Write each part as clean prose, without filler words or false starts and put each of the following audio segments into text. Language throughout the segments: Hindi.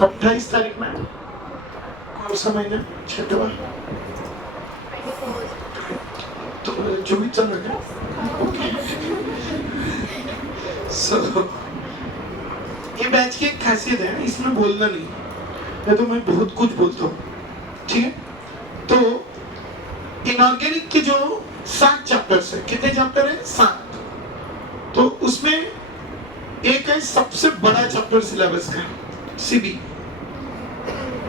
28 तारीख में कौन सा महीना? छठवा तो 24 चल रहा है। So, ये बैच की एक खासियत है, इसमें बोलना नहीं, मैं तो मैं बहुत कुछ बोलता हूँ, ठीक है? तो इनऑर्गेनिक के जो 7 चैप्टर्स है, कितने चैप्टर है? 7। तो उसमें एक है सबसे बड़ा चैप्टर सिलेबस का, सीबी,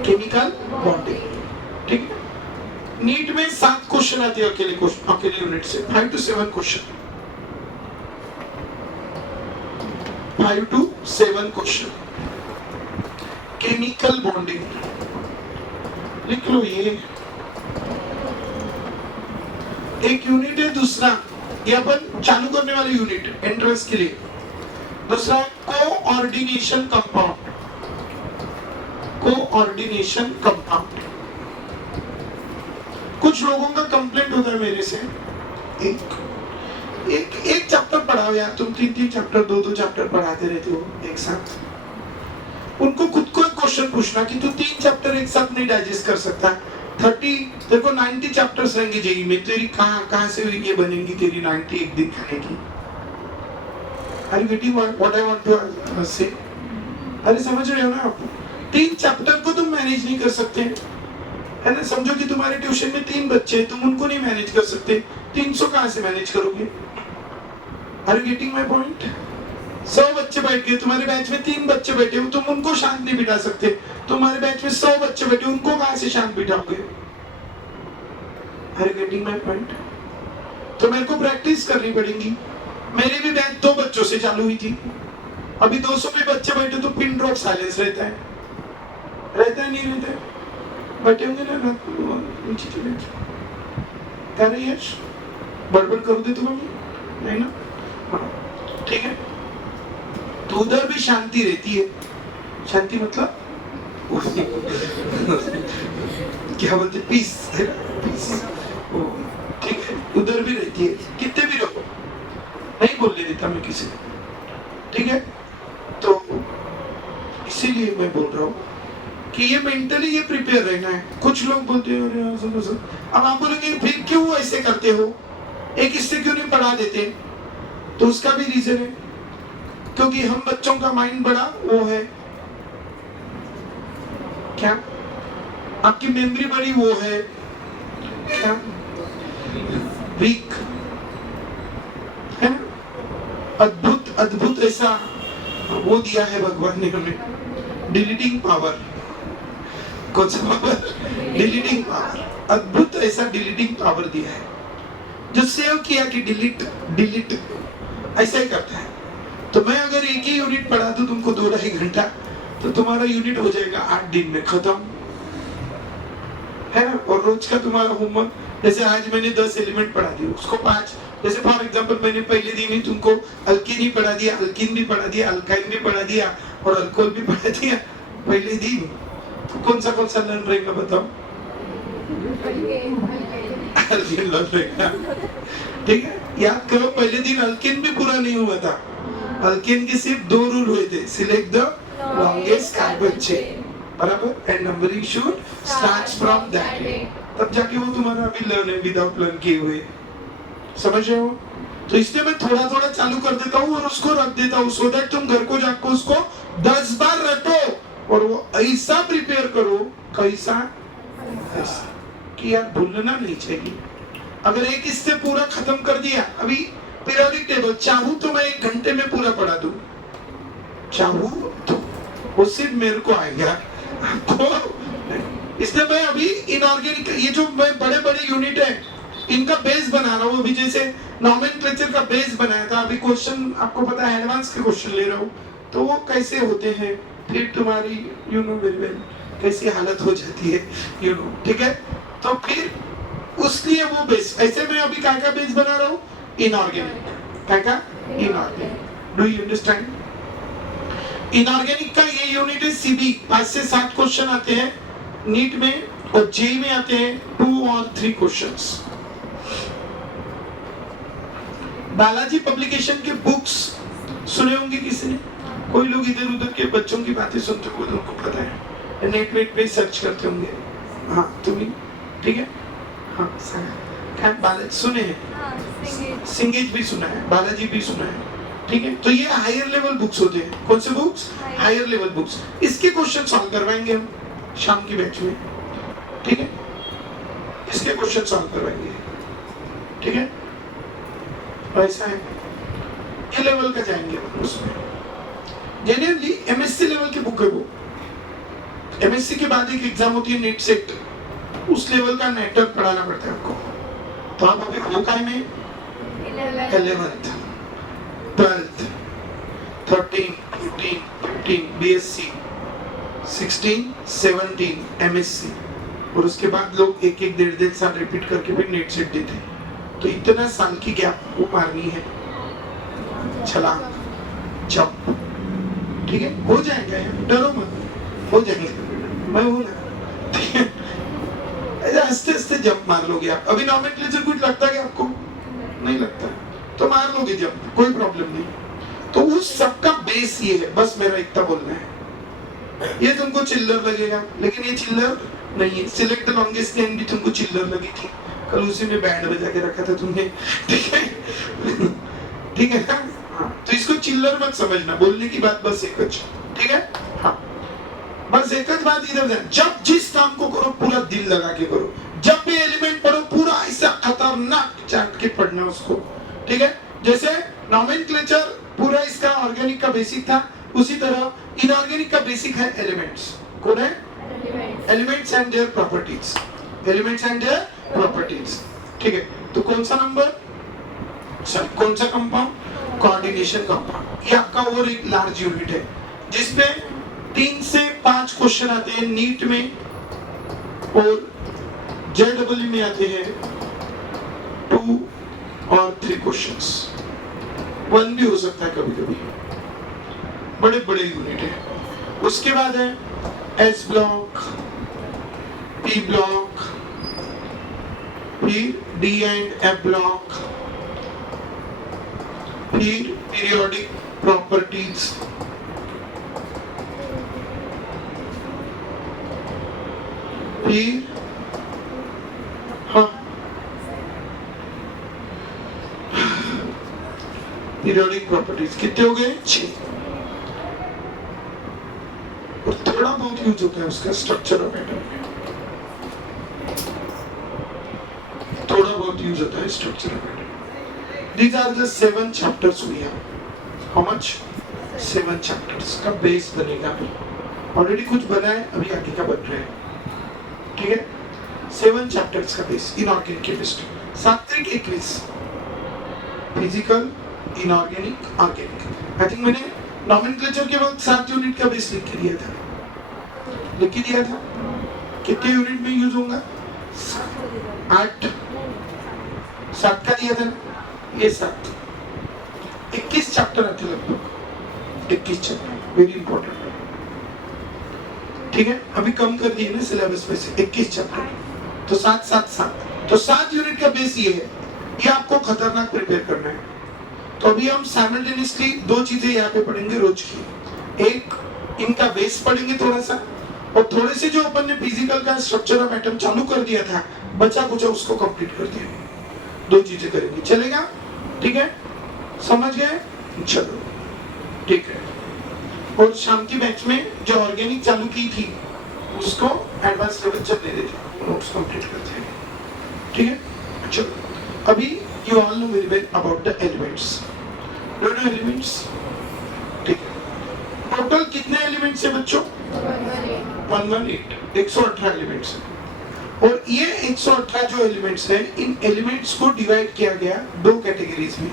केमिकल बॉन्डिंग, ठीक है? नीट में 7 क्वेश्चन आते हैं अकेले यूनिट से, 5 to 7 question, 5 to 7 question, chemical bonding, लिख लो ये एक यूनिट है। दूसरा ये अपन चालू करने वाले यूनिट एंट्रेंस के लिए। दूसरा कोऑर्डिनेशन कंपाउंड, कोऑर्डिनेशन कंपाउंड। कुछ लोगों का कंप्लेंट होता है मेरे से, एक चैप्टर पढ़ाओ यार, तुम 3 चैप्टर 2 चैप्टर पढ़ाते रहते हो एक साथ। उनको खुद को एक क्वेश्चन पूछना कि तू 3 चैप्टर एक साथ नहीं डाइजेस्ट कर सकता। 90 चैप्टर्स रहेंगे जेई में, तेरी कहां से ये बनेंगी तेरी 90 एक दिन खाने की? Are you getting what I want to say? अरे समझ रहे हो ना आप? 3 चैप्टर को तुम मैनेज नहीं कर सकते, है ना? समझो कि तुम्हारे ट्यूशन में 3 बच्चे हैं, तुम उनको नहीं मैनेज कर सकते, 300 कहां से मैनेज करोगे? Are you getting my point? 100 बच्चे बैठ गए, तुम्हारे बैच में 3 बच्चे बैठे हो, तुम उनको शांत नहीं बिठा सकते। तुम्हारे बैच में 100 बच्चे बैठे, उनको कहां से शांत बिठाओगे? Are you getting my point? तो मेरे को प्रैक्टिस करनी पड़ेगी। मेरी भी बैच 2 बच्चों से चालू हुई थी, अभी 200 पे बच्चे बैठे तो पिन ड्रॉप साइलेंस रहता है नहीं रहता है? बैठे होंगे ना नीचे चले क्या रही है, बड़बड़ करो दे तुम्हें नहीं ना, ठीक है? तो उधर भी शांति रहती है। शांति मतलब क्या बोलते, पीस है ना, पीस, ठीक है? उधर भी रहती है, कितने भी रहो, नहीं बोलने देता मैं किसी को, ठीक है? तो इसीलिए मैं बोल रहा हूँ कि ये मेंटली ये प्रिपेयर रहना है। कुछ लोग बोलते हैं अब आप बोलेंगे फिर क्यों ऐसे करते हो, एक इससे क्यों नहीं पढ़ा देते? तो उसका भी रीजन है, क्योंकि हम बच्चों का माइंड बड़ा वो है क्या, आपकी मेमोरी बड़ी वो है क्या, वीक है ना? अद्भुत ऐसा वो दिया है भगवान ने हमें, डिलीटिंग पावर। कौन सा पावर? Deleting power. अद्भुत ऐसा डिलीटिंग पावर दिया है, जो सेव किया कि डिलीट ऐसा ही करता है। तो मैं अगर एक ही यूनिट पढ़ा दूं तुमको 2-2.5 घंटा, तो तुम्हारा यूनिट हो जाएगा 8 दिन में खत्म, है ना? और रोज का तुम्हारा होमवर्क, जैसे आज मैंने 10 एलिमेंट पढ़ा दिए, उसको 5, जैसे फॉर एग्जांपल मैंने पहले दिन ही तुमको अल्कीन ही पढ़ा दिया, अल्कीन भी पढ़ा दिया, अल्काइन भी पढ़ा दिया और अल्कोहल भी पढ़ा दिया पहले दिन। तो कौन सा लर्न रहेगा बताओ? अल्कीन लर्न रहेगा, ठीक है? याद करो, पहले दिन अल्कीन भी पूरा नहीं हुआ था। अल्कीन के सिर्फ 2 रूल हुए थे, select the longest carbon chain, बराबर, and numbering should starts from that, तब जाके वो तुम्हारा अभी लर्न है विदाउट लर्न किए हुए, समझ रहे हो? तो इसलिए मैं थोड़ा चालू कर देता हूँ और उसको रख देता हूँ, सो दैट तुम घर को जाकर उसको 10 बार रटो और वो ऐसा प्रिपेयर करो, कैसा ऐसा कि यार भूलना नहीं चाहिए। अगर एक इससे पूरा खत्म कर दिया, अभी पीरियोडिक टेबल चाहूं तो मैं 1 घंटे में पूरा पढ़ा दूं, चाहूं तो वो सिर्फ मेरे को आएगा, आपको। इसलिए मैं अभी इनऑर्गेनिक, ये जो मैं बड़े यूनिट है इनका बेस बना रहा हूँ। अभी जैसे नॉमेनक्लेचर का बेस बनाया था, अभी क्वेश्चन आपको पता है एडवांस के क्वेश्चन ले रहा हूँ, तो वो कैसे होते हैं, फिर तुम्हारी यू नो वेरी वेल कैसी हालत हो जाती है, यू नो, ठीक है? तो फिर उसलिए वो बेस, ऐसे मैं अभी क्या बेस बना रहा हूँ, इनऑर्गेनिक, क्या inorganic. Do you understand? Inorganic का ये यूनिट है सीबी, 5 से 7 क्वेश्चन आते हैं नीट में, और जेई में आते हैं 2 और 3 क्वेश्चंस। बालाजी पब्लिकेशन के बुक्स सुने होंगे किसी ने? कोई लोग इधर उधर के बच्चों की बातें सुनते हुए उनको पता है, नेट वेट पे सर्च करते होंगे। हाँ तुम्हें ठीक है। हाँ क्या बालाजी सुने हैं, सिंगेज भी सुना है, बालाजी भी सुना है, ठीक है। तो ये हायर लेवल बुक्स होते हैं। कौन से बुक्स? Higher level books. इसके क्वेश्चन सॉल्व करवाएंगे हम शाम की बैच में, ठीक है। इसके क्वेश्चन सॉल्व करवाएंगे, ठीक है। ऐसा है, ये लेवल का जाएंगे उसमें। जेन्युइनली एमएससी लेवल की बुक है वो। एमएससी के बाद एक एग्जाम होती है नेट सेट, उस लेवल का नेटवर्क पढ़ाना पड़ता है आपको। तो आप अभी हो काय में 11th 12th 13 14 15 बीएससी 16 17 एमएससी, और उसके बाद लोग एक एक डेढ़ साल रिपीट करके फिर नेट सेट देते हैं। तो इतना साल की गैप वो मारनी है, छलांग जंप, ठीक है। हो जाएगा यार, डरो मत, हो जाएंगे, मैं हूं ना, ठीक है। हंसते हंसते जंप मार लोगे आप। अभी नॉमेनक्लेचर कुछ लगता है आपको? नहीं लगता, तो मार लोगे जंप, कोई प्रॉब्लम नहीं। तो उस सबका बेस ये है, बस मेरा इतना बोलना है। ये तुमको चिल्लर लगेगा, लेकिन ये चिल्लर नहीं है। सिलेक्ट द लॉन्गेस्ट लाइन भी तुमको चिल्लर लगी थी, कल उसी में बैंड बजा के रखा था तुमने, ठीक है। ठीक है हाँ, तो इसको चिल्लर मत समझना, बोलने की बात बस एक, ठीक है हाँ। बस एक बात इधर ध्यान, जब जिस काम को करो पूरा दिल लगा के करो। जब भी एलिमेंट पढ़ो पूरा ऐसा खतरनाक चाट के पढ़ना उसको, ठीक है। जैसे नॉमेनक्लेचर पूरा इसका ऑर्गेनिक का बेसिक था, उसी तरह इनऑर्गेनिक का बेसिक है एलिमेंट्स। कौन है? Elements and their properties, elements and their properties, ठीक है। तो कौन सा नंबर, कौन सा कंपाउंड? Coordination compound. ये आपका और एक लार्ज यूनिट है जिसपे 3 से 5 क्वेश्चन आते हैं नीट में, और जेडब्ल्यू में आते हैं 2 और 3 क्वेश्चंस, 1 भी हो सकता है कभी कभी, बड़े बड़े यूनिट है। उसके बाद है एस ब्लॉक, पी ब्लॉक, फिर डी एंड एफ ब्लॉक, फिर पीरियोडिक प्रॉपर्टीज, फिर हाँ पीरियोडिक प्रॉपर्टीज। कितने हो गए? 6। और थोड़ा बहुत यूज होता है उसका स्ट्रक्चर ऑफ एटम में, थोड़ा बहुत यूज होता है structure of atom. These are the 7 chapters we have. How much? 7 chapters का बेस बनेगा। ऑलरेडी कुछ बना है, अभी आगे का बन रहा है, ठीक है। 7 चैप्टर्स का बेस, इनऑर्गेनिक केमिस्ट्री, सात्विक एक quiz, physical, inorganic, organic. I think मैंने नॉमेनक्लेचर के वक्त 7 यूनिट का बेस लिख के दिया था, कितने यूनिट में यूज होगा? 8 7 का दिया था ना, ये 7 21 चैप्टर आते लगभग, 21 चैप्टर, वेरी इंपॉर्टेंट, ठीक है। अभी कम कर दिए ना सिलेबस में से 21 चैप्टर, तो 7 7 7, तो 7 यूनिट का बेस ये है। ये आपको खतरनाक प्रिपेयर करना है। तो अभी हम साइमल्टेनियसली 2 चीजें यहाँ पे पढ़ेंगे रोज की। एक इनका बेस पढ़ेंगे थोड़ा सा, और थोड़े से जो अपन ने फिजिकल का स्ट्रक्चर ऑफ एटम चालू कर दिया था, बचा कुछ उसको कंप्लीट कर दिया। 2 चीजें करेंगे, चलेगा? ठीक है, समझ गए? चलो ठीक है। और शाम की बैच में जो ऑर्गेनिक चालू की थी उसको एडवांस लेवल चलने देते, नोट्स कंप्लीट करते हैं, ठीक है। चलो अभी you all know very well about the elements. Do know elements? ठीक है। टोटल कितने एलिमेंट्स है बच्चों? 118, 118 एलिमेंट्स है। और ये 118 जो एलिमेंट्स हैं, इन एलिमेंट्स को डिवाइड किया गया 2 कैटेगरीज में।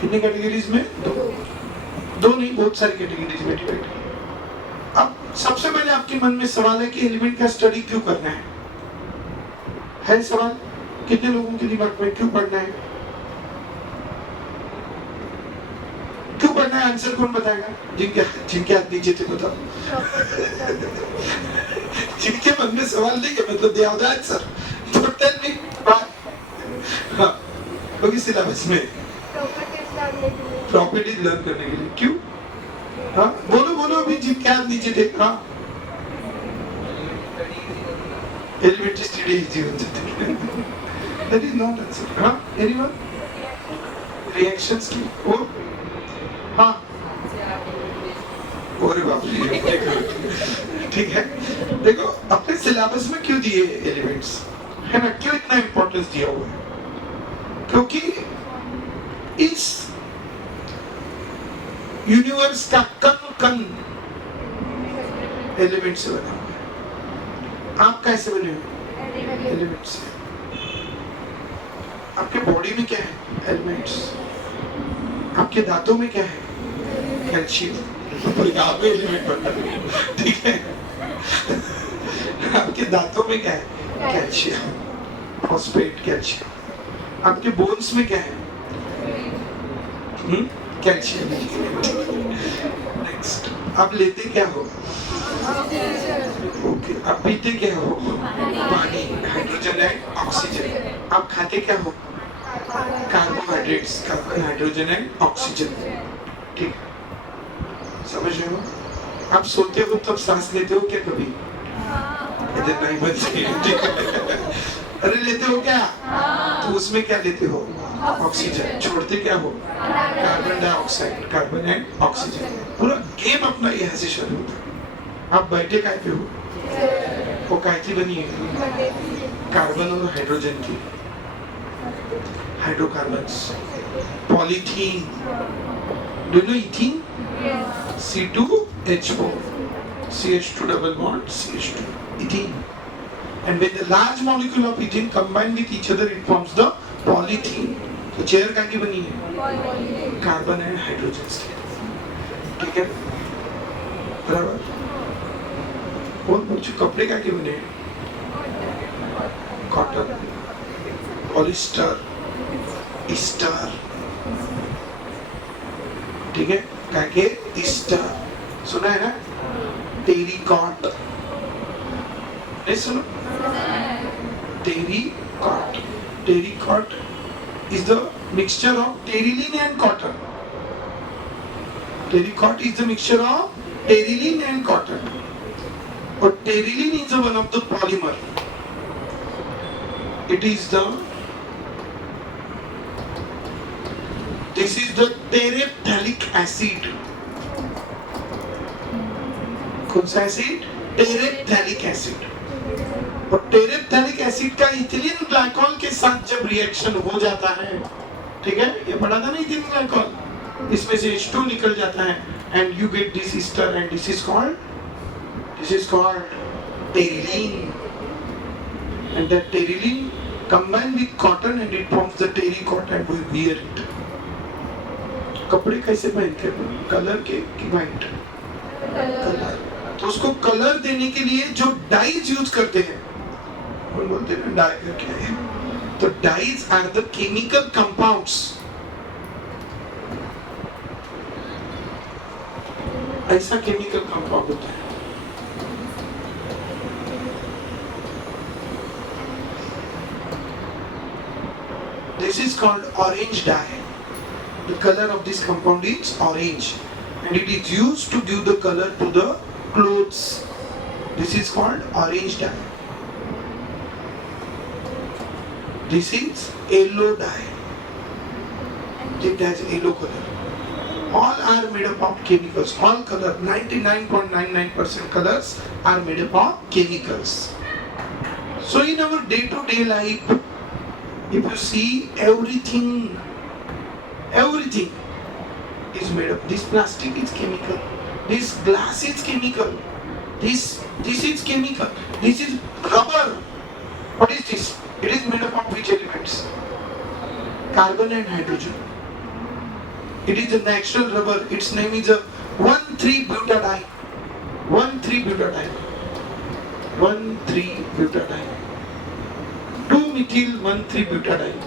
कितनी कैटेगरीज में? 2 नहीं, बहुत सारी कैटेगरीज में डिवाइड किया। अब सबसे पहले आपके मन में सवाल है कि एलिमेंट का स्टडी क्यों करना है सवाल? कितने लोगों के दिमाग में क्यों पढ़ना है? क्यों पढ़ना है? आंसर कौन बताएगा? जिनके हाथ नीचे थे बताओ। जिनके मन में सवाल नहीं है, मतलब दे आउट आंसर, तो टेल मी व्हाई। हां, क्योंकि सिलेबस में प्रॉपर्टीज लर्न करने के लिए। क्यों? हाँ बोलो बोलो, अभी जिनके हाथ नीचे थे. हाँ एलिमेंट्री स्टडी इजी होते थे. That is not answer. हाँ एनीवन रिएक्शंस की वो. हाँ अरे बाप रे. ठीक है, देखो अपने सिलेबस में क्यों दिए एलिमेंट्स है ना, क्यों इतना इंपॉर्टेंस दिया हुआ है? क्योंकि इस यूनिवर्स का कण कण एलिमेंट से बना हुआ है. आप कैसे बने हुए? एलिमेंट से. आपके बॉडी में क्या है? एलिमेंट्स. आपके दांतों में क्या है? कैल्शियम. आप एलिमेंट बना. ठीक है, आपके दांतों में क्या है? Calcium, phosphate calcium. आपके बोन्स में क्या है? कैल्शियम. नेक्स्ट, आप लेते क्या हो? ओके. आप पीते क्या हो? पानी, हाइड्रोजन एंड ऑक्सीजन. आप खाते क्या हो? Carbohydrates, carbon, hydrogen and oxygen. ठीक, समझ रहे हो? आप सोते हो तब सांस लेते हो क्या कभी? इधर नहीं बनती. अरे लेते हो क्या? तो उसमें क्या लेते हो? ऑक्सीजन. छोड़ते क्या हो? Carbon dioxide, carbon and oxygen. पूरा गेम अपना यहाँ से शुरू होता है. आप बैठे काय पे हो? वो काय की बनी है? कार्बन और हाइड्रोजन की. Hydrocarbons. Polythene. Do you know ethene? C2H4, CH2 double bond, CH2, ethene. And when the large molecule of ethene combine with each other, it forms the polythene. तो चेयर क्या की बनी है? कार्बन एंड हाइड्रोजन की. ठीक है, बराबर. और मुझे कपड़े क्या के बने हैं? Cotton, polyester, Easter. ठीक है, क्या ईस्टर सुना है ना? टेरिकॉट नहीं सुनो? Terricot. Terricot is the mixture of terylene and cotton. Tericot is the mixture of terylene and cotton. Or terylene is one of the polymer. It is the, this is the terephthalic acid. कौन सा एसिड? टेरेप्थैलिक एसिड. और टेरेप्थैलिक एसिड का इथिलीन ग्लाइकॉल के साथ जब रिएक्शन हो जाता है, ठीक है, ये पढ़ा था ना इथिलीन ग्लाइकॉल, इसमें से H2 निकल जाता है and you get this ester and this is called terylene. And that terylene combine with cotton and it forms the tericot and we wear it. कपड़े कैसे पहनते हैं? कलर के कि व्हाइट? कलर. तो उसको कलर देने के लिए जो डाइज यूज करते हैं, वो बोलते हैं डाई क्या है? तो dyes are the chemical compounds. ऐसा केमिकल कंपाउंड होता है. This is called orange dye. The color of this compound is orange, and it is used to give the color to the clothes. This is called orange dye. This is yellow dye. It has yellow color. All are made up of chemicals. All color, 99.99% colors are made up of chemicals. So in our day-to-day life, if you see everything is made up. This plastic is chemical. This glass is chemical. This is chemical. This is rubber. What is this? It is made up of which elements? Carbon and hydrogen. It is a natural rubber. Its name is a 1,3-butadiene. 1,3-butadiene. 1,3-butadiene. 2-methyl-1,3-butadiene.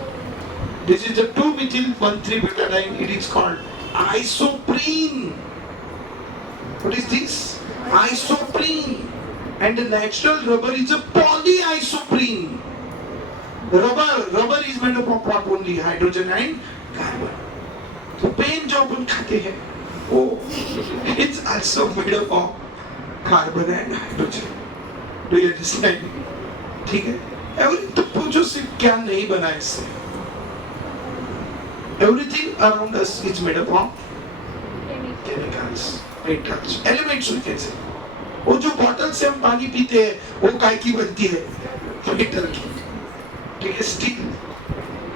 This is a 2-methyl-1,3-butadiene. It is called isoprene. What is this? Isoprene. And the natural rubber is a polyisoprene. Rubber is made up of what only? Hydrogen and carbon. तो पेन जो अपन खाते हैं Oh, it's also made up of carbon and hydrogen. Do you understand? ठीक है? तो पूछो सिर्फ क्या नहीं बना इससे? Everything around us is made up of chemicals, metals, elements we can say. वो जो बॉटल से हम पानी पीते हैं, वो काय की बनती है? मेटल की. ठीक है? स्टील.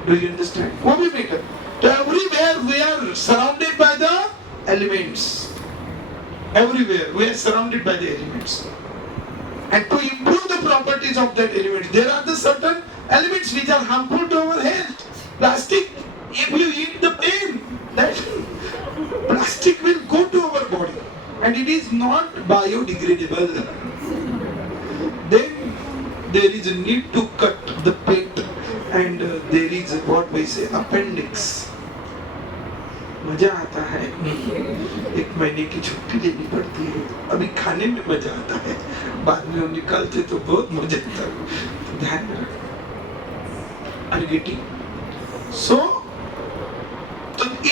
Do you understand? वो भी metal. So everywhere we are surrounded by the elements. Everywhere we are surrounded by the elements. And to improve the properties of that element, there are the certain elements which are harmful to our health. Plastic, if you eat the pain, that plastic will go to our body and it is not biodegradable. Then there is a need to cut the pet and there is what we say appendix. मजा आता है. एक महीने की छुट्टी लेनी पड़ती है. अभी खाने में मजा आता है, बाद में हम निकलते तो बहुत मजा आता है. तो ध्यान में रखना. Are you getting? So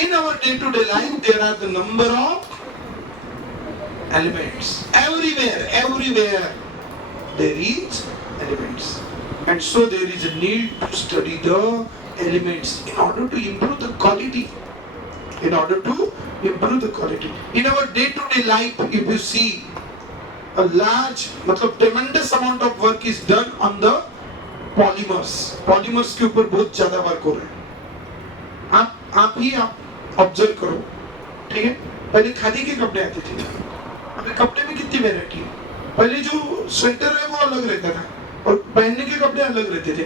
in our day-to-day life there are the number of elements. Everywhere there is elements, and so there is a need to study the elements in order to improve the quality. In our day-to-day life, if you see a large, मतलब tremendous amount of work is done on the polymers. Polymers के ऊपर बहुत ज़्यादा वर्क हो रहा है. आप ऑब्जर्व करो. ठीक है? पहले खादी के कपड़े आते थे. अभी कपड़े में कितनी वैरायटी है. पहले जो स्वेटर है वो अलग रहता था और पहनने के कपड़े अलग रहते थे.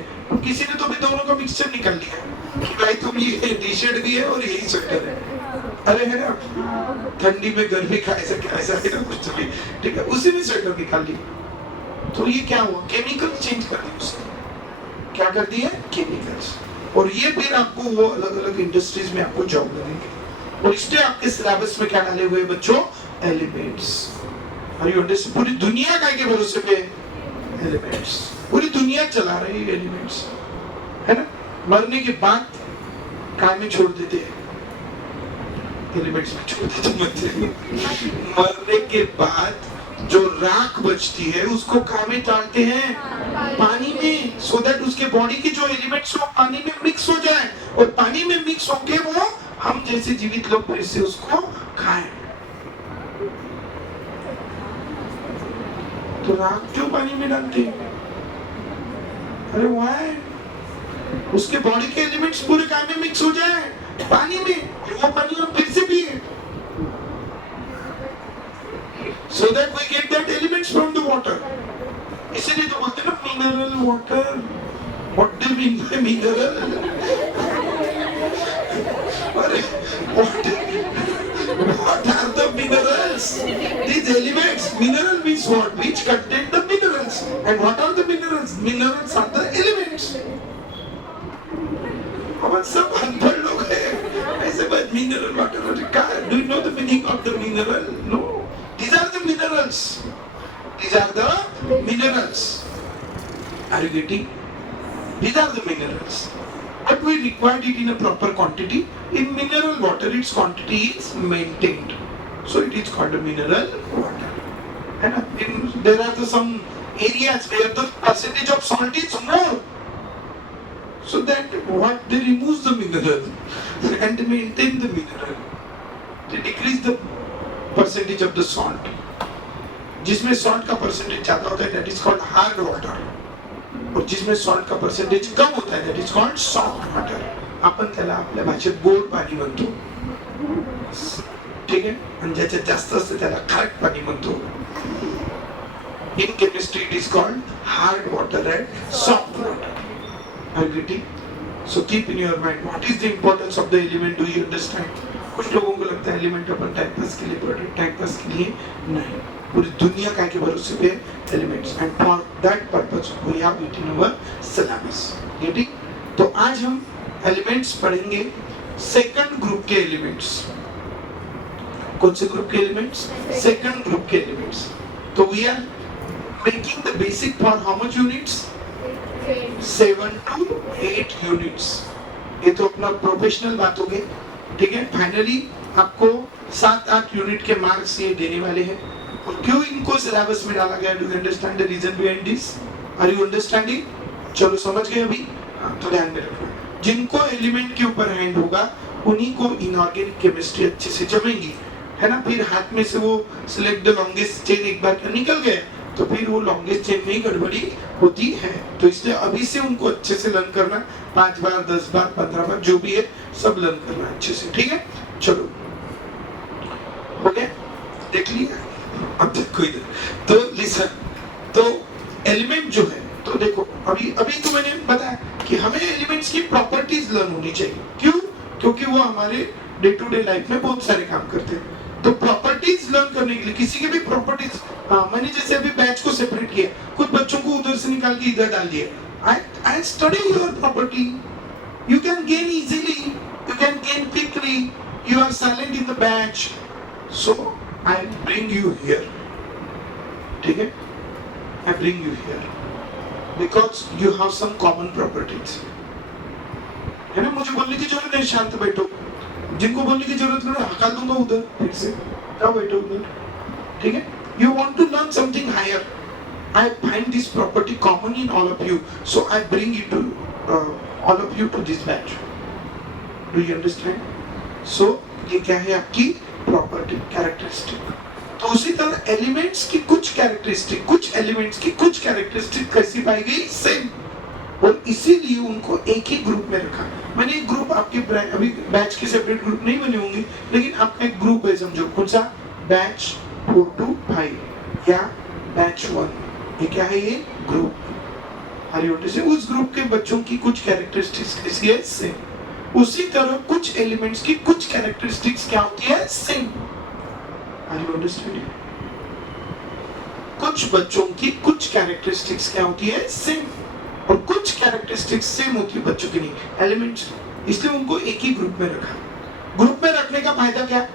किसी ने तो भी दोनों का मिक्सचर निकाल लिया कि भाई तुम ये टी शर्ट भी है और यही स्वेटर है. अरे है ना, ठंडी में गर्मी का ऐसा है ना कुछ भी. ठीक है, उसी में स्वेटर निकाल लिया. तो ये क्या हुआ? केमिकल चेंज कर दिया उसने. क्या कर दिया? केमिकल्स. और ये फिर आपको वो अलग अलग इंडस्ट्रीज में आपको जॉब लगेंगे. और इसलिए आपके सिलेबस में क्या डाले हुए बच्चों? एलिमेंट्स. और यू अंडरस्टैंड? पूरी दुनिया का के भरोसे पे एलिमेंट्स. पूरी दुनिया चला रही है एलिमेंट्स, है ना. मरने के बाद काम में छोड़ देते हैं एलिमेंट्स में छोड़ देते. मरने के बाद जो राख बचती है उसको कहाँ में डालते हैं? पानी में, सो दैट उसके बॉडी के जो एलिमेंट्स वो पानी में मिक्स हो जाए और पानी में मिक्स होके वो हम जैसे जीवित लोग फिर से उसको खाएं. तो राख क्यों पानी में डालते हैं? अरे व्हाई? उसके बॉडी के एलिमेंट्स पूरे काम में मिक्स हो जाए पानी में, वो पानी हम फिर से पिए. So that we get that elements from the water. इसीलिए तो बोलते हैं ना mineral water. What do you mean by mineral? अरे what are the minerals? These elements. Mineral means what? Which contain the minerals. And what are the minerals? Minerals are the elements. हम सब अनपढ़ लोग हैं. ऐसे बात mineral water. Do you know the meaning of the mineral? No. These are the minerals. These are the minerals. Are you getting? These are the minerals. But we required it in a proper quantity. In mineral water, its quantity is maintained. So it is called a mineral water. And there are some areas where the percentage of salt is more. So that what they remove the mineral and they maintain the mineral. They decrease the percentage of the salt. जिसमें salt का percentage ज़्यादा होता है that is called hard water. और जिसमें salt का percentage कम होता है that is called soft water. आपण त्याला आपल्या भाषेत गोड पाणी म्हणतो. ठीक आहे? आणि ज्याच्यात जास्त असतं त्याला खारट पाणी म्हणतो. In chemistry it is called hard water and soft water. Are you getting? So keep in your mind what is the importance of the element. Do you understand? कुछ लोगों को लगता है एलिमेंट अपन टाइम पास के लिए पढ़ रहे हैं. टाइम पास के लिए नहीं. पूरी दुनिया का के भरोसे पे elements and for that purpose we have it in our syllabus. Getting? तो आज हम एलिमेंट्स पढ़ेंगे सेकंड ग्रुप के एलिमेंट्स. कौन से ग्रुप के एलिमेंट्स? सेकंड ग्रुप के एलिमेंट्स. तो we are making the basic for how much units? 7 to 8 units. ये तो अपना प्रोफेशनल बात हो गई. ठीक है? फाइनली आपको 7-8 यूनिट के मार्क्स ये देने वाले हैं। और क्यों इनको सिलेबस में डाला गया? Do you understand the reason behind this? Are you understanding? चलो समझ गए अभी? तो ध्यान में रखना, जिनको एलिमेंट के ऊपर हैंड होगा उन्हीं को इनऑर्गेनिक केमिस्ट्री अच्छे से जमेगी, है ना। फिर हाथ में से वो सिलेक्ट द लॉन्गेस्ट चेन एक बार निकल गए तो फिर वो लॉन्गेस्ट चेन में ही गड़बड़ी होती है। तो इसलिए अभी से उनको अच्छे से लर्न करना, 5 बार 10 बार 15 बार जो भी है सब लर्न करना अच्छे से, ठीक है। चलो हो गया, देख लिया। अब देखो इधर तो लिसन, तो एलिमेंट जो है तो देखो अभी तो मैंने बताया कि हमें एलिमेंट्स की प्रॉपर्टीज लर्न होनी चाहिए। क्यों? क्योंकि वो हमारे डे टू डे लाइफ में बहुत सारे काम करते हैं। तो प्रॉपर्टीज लर्न करने के लिए किसी की भी प्रॉपर्टीज, मैंने जैसे अभी बैच को सेपरेट किया, कुछ बच्चों को उधर से निकाल के इधर डाल दिया। I study your property, you can gain easily, you can gain quickly, you are silent in the batch, so I bring you here, ठीक है। I bring you here because you have some common properties, है ना। मुझे बोलने की जरूरत नहीं, शांत बैठो। जिनको बोलने की जरूरत नहीं हटा दूंगा उधर, फिर से क्या बैठो उधर, ठीक है। You want to learn something higher, I find this property common in all of you, so I bring it to all of you to this batch. Do you understand? So ये क्या है आपकी प्रॉपर्टी, कैरेक्टरिस्टिक। तो उसी तरह एलिमेंट्स की कुछ कैरेक्टरिस्टिक, कुछ एलिमेंट्स की कुछ कैरेक्टरिस्टिक कैसी पाई गई? सेम। और इसीलिए उनको एक ही ग्रुप में रखा। मैंने एक ग्रुप आपके अभी बैच के सेपरेट ग्रुप नहीं बने होंगे, लेकिन आपका एक ग्रुप है, समझो कौन सा? बैच 4 to 5 या बैच 1, ये क्या है? ये ग्रुप। हरियोटे से उस ग्रुप के बच्चों की कुछ कैरेक्टरिस्टिक्स कैसी है? सेम। उसी तरह कुछ एलिमेंट्स की कुछ कैरेक्टरिस्टिक्स क्या होती है? सेम। Are you understanding? कुछ बच्चों की कुछ कैरेक्टरिस्टिक्स क्या होती है? सेम। और कुछ कैरेक्टरिस्टिक्स सेम होती है बच्चों की नहीं, एलिमेंट्स। इसलिए उनको एक ही ग्रुप में रखा। ग्रुप में रखने का फायदा क्या?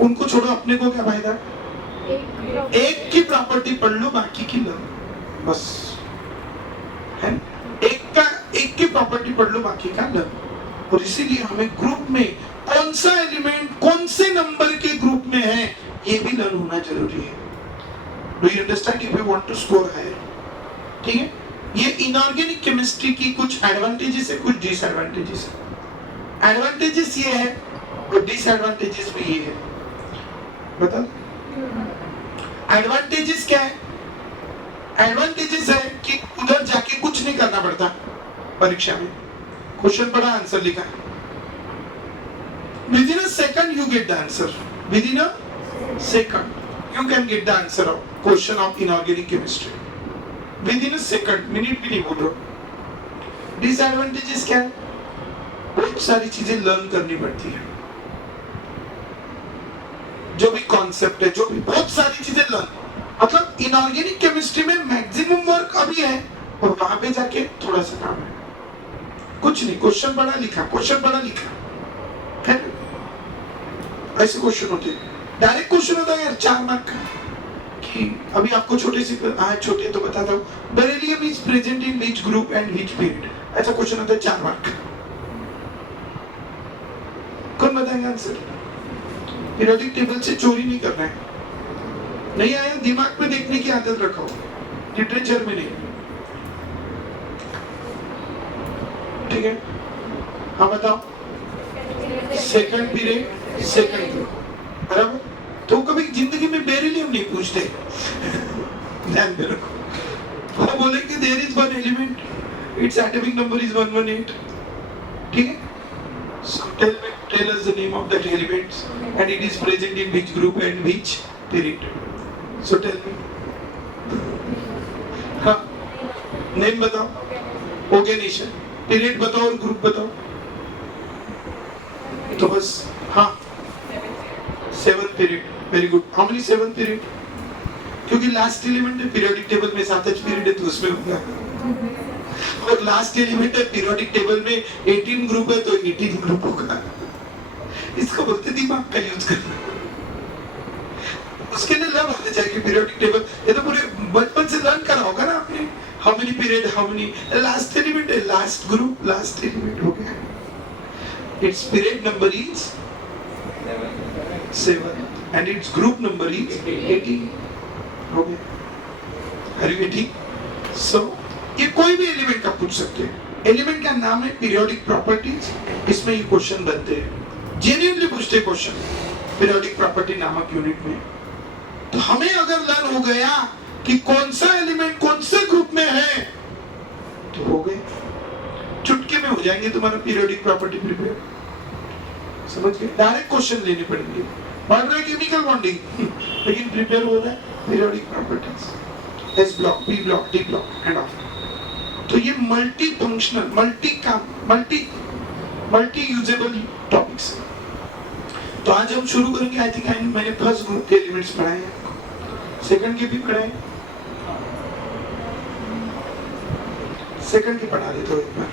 उनको छोड़ो, अपने को क्या फायदा? एक की प्रॉपर्टी पढ़ लो, बाकी की लो, बस है। एक की प्रॉपर्टी पढ़ लो, बाकी का लो। और इसीलिए हमें ग्रुप में कौन सा एलिमेंट कौन से नंबर के ग्रुप में है ये भी लर्न होना जरूरी है। Do you understand? If you want to score higher, ठीक है। ये इनऑर्गेनिक केमिस्ट्री की कुछ एडवांटेजेस है, कुछ डिसएडवांटेजेस है। एडवांटेजेस ये है और डिसएडवांटेजेस भी ये है। बता, एडवांटेजेस क्या है? एडवांटेजेस है कि उधर जाके कुछ नहीं करना पड़ता। परीक्षा में क्वेश्चन पढ़ा, आंसर लिखा, within a second you get the answer. Within a second you can get the answer of question of inorganic chemistry. Within a second, minute भी नहीं बोल रहा। डिसएडवांटेजेस क्या है? बहुत सारी चीजें लर्न करनी पड़ती है, जो भी कॉन्सेप्ट है, जो भी बहुत सारी चीजें लर्न, मतलब इनऑर्गेनिक केमिस्ट्री में मैक्सिमम वर्क अभी है और वहां पे जाके थोड़ा सा काम है। कुछ नहीं, क्वेश्चन पढ़ा लिखा, क्वेश्चन पढ़ा लिखा, है ऐसे क्वेश्चन होते हैं। डायरेक्ट क्वेश्चन होता है यार 4 मार्क का, कि अभी आपको छोटे से छोटे तो बताता हूँ, beryllium is present in which group and which period, ऐसा क्वेश्चन होता है 4 मार्क का। कौन बताएगा आंसर? पीरियोडिक टेबल से चोरी नहीं करना है, नहीं आया दिमाग में देखने की आदत रखो, लिटरेचर में नहीं, ठीक है। हाँ बताओ, सेकंड पीरियड, सेकंड ग्रुप, बराबर। तो कभी जिंदगी में बेरिलियम नहीं पूछते, ध्यान में रखो। वो बोलेंगे there is one element, its atomic number is 118, ठीक है। So tell us the name of that element and it is present in which group and which period. So tell me. हाँ, name बताओ, organization, period बताओ और group बताओ। तो बस हाँ, 7th period, very good. How many 7th period? क्योंकि लास्ट एलिमेंट है पीरियोडिक टेबल में 7th पीरियड है तो उसमें होगा, और लास्ट एलिमेंट है पीरियोडिक टेबल में 18 ग्रुप है तो 18 ग्रुप होगा। इसको बोलते दिमाग का यूज करना। उसके लिए लर्न होना चाहिए पीरियोडिक टेबल, ये तो पूरे बचपन से लर्न करा होगा ना आपने, how many period, how many last element है, लास्ट ग्रुप, लास्ट एलिमेंट हो गया। It's period number is 7 and its group number is 18. हो गया? Are you getting? So ये कोई भी एलिमेंट का पूछ सकते हैं. एलिमेंट का नाम है पीरियोडिक प्रॉपर्टीज. इसमें ये क्वेश्चन बनते हैं, जेन्युइनली पूछते क्वेश्चन पीरियोडिक प्रॉपर्टी नामक यूनिट में. तो हमें अगर लर्न हो गया कि कौन सा एलिमेंट कौन से ग्रुप में है तो हो गए, चुटकी में हो जाएंगे तुम्हारा पीरियोडिक प्रॉपर्टी प्रिपेयर. समझ गए? डायरेक्ट क्वेश्चन लेने पड़ेंगे. पढ़ रहे केमिकल बॉन्डिंग लेकिन प्रिपेयर हो रहा है periodic properties, S block, P block, D block end of. तो ये multi functional, multi usable topics. तो आज हम शुरू करेंगे. आई थिंक मैंने फर्स्ट ग्रुप के एलिमेंट्स पढ़ाए हैं, सेकंड के भी पढ़ाए, सेकंड के पढ़ा देते हो एक बार.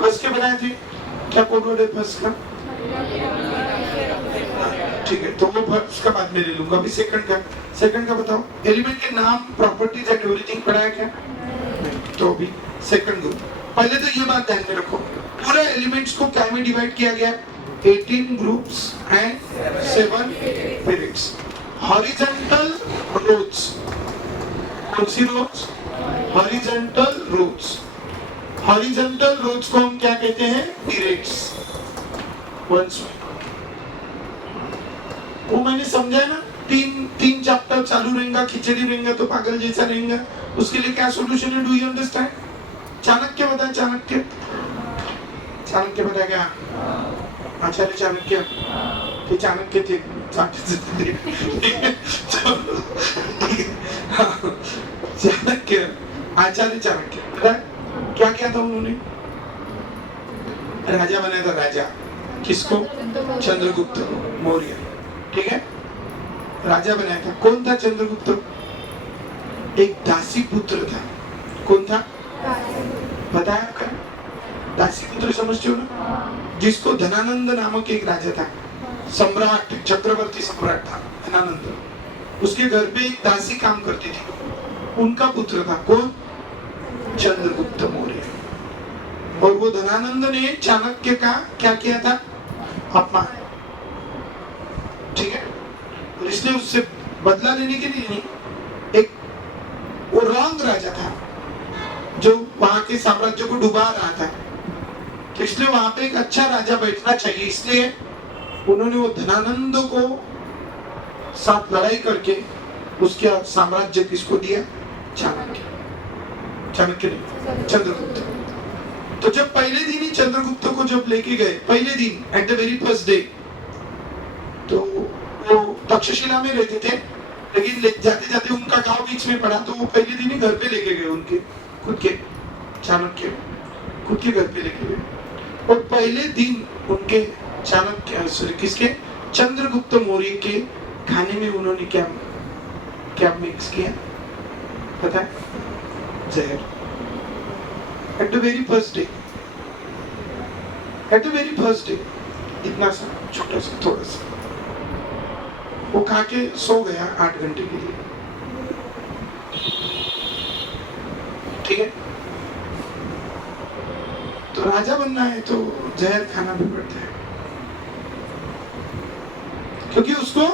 फर्स्ट के बनाए थे, क्या कोड वर्ड है फर्स्ट का? ठीक है, तो वो फर्स्ट का बाद में ले लूंगा. अभी सेकंड का बताओ. एलिमेंट के नाम, प्रॉपर्टीज एंड एवरीथिंग पढ़ाया क्या? तो अभी सेकंड ग्रुप. पहले तो ये बात ध्यान में रखो, पूरे एलिमेंट्स को क्या में डिवाइड किया गया? 18 ग्रुप्स एंड 7 पीरियड्स. हॉरिजॉन्टल रोज. कौन सी रोज? Horizontal rows. हॉरिजॉन्टल रोज को हम क्या कहते हैं? पीरियड्स. वंस वो मैंने समझा ना, तीन चैप्टर चालू रहेगा, खिचड़ी रहेगा तो पागल जैसा रहेगा. उसके लिए क्या सॉल्यूशन है? Do you understand? चाणक्य बताया, चाणक्य बताया क्या? आचार्य चाणक्य के चाणक्य थे. चाणक्य, आचार्य चाणक्य क्या क्या था उन्होंने? राजा बनाया था. राजा किसको? चंद्रगुप्त मौर्य. ठीक है, राजा बनाया था. कौन था चंद्रगुप्त? एक दासी पुत्र था. कौन था? बताया आपका? दासी पुत्र समझते हो ना? जिसको धनानंद नामक एक राजा था, सम्राट, चक्रवर्ती सम्राट था धनानंद. उसके घर पे एक दासी काम करती थी, उनका पुत्र था. कौन? चंद्रगुप्त मौर्य. और वो धनानंद ने चाणक्य का क्या किया था? अपमान. ठीक है, और इसलिए उससे बदला लेने के लिए नहीं, एक वो रॉन्ग राजा था जो वहां के साम्राज्य को डुबा रहा था. तो इसलिए वहां पे एक अच्छा राजा बैठना चाहिए, इसलिए उन्होंने वो धनानंद को साथ लड़ाई करके उसका साम्राज्य किसको दिया? चाणक्य. चाणक्य नहीं, चंद्रगुप्त. तो जब पहले दिन ही चंद्रगुप्त को जब लेके गए, पहले दिन at the very first day, तो वो तक्षशिला में रहते थे, लेकिन जाते जाते उनका गांव बीच में पड़ा, तो वो पहले दिन ही घर पे लेके गए उनके खुद के, चाणक्य खुद के घर पे लेके गए. और पहले दिन उनके चाणक्य, सॉरी किसके? चंद्रगुप्त मौर्य के खाने में उन्होंने क्या क्या मिक्स किया पता है? जहर. At the very first day, at the very first day, इतना सा छोटा सा थोड़ा सा वो खा के सो गया 8 घंटे के लिए. ठीक है, तो राजा बनना है तो जहर खाना भी पड़ता है, क्योंकि उसको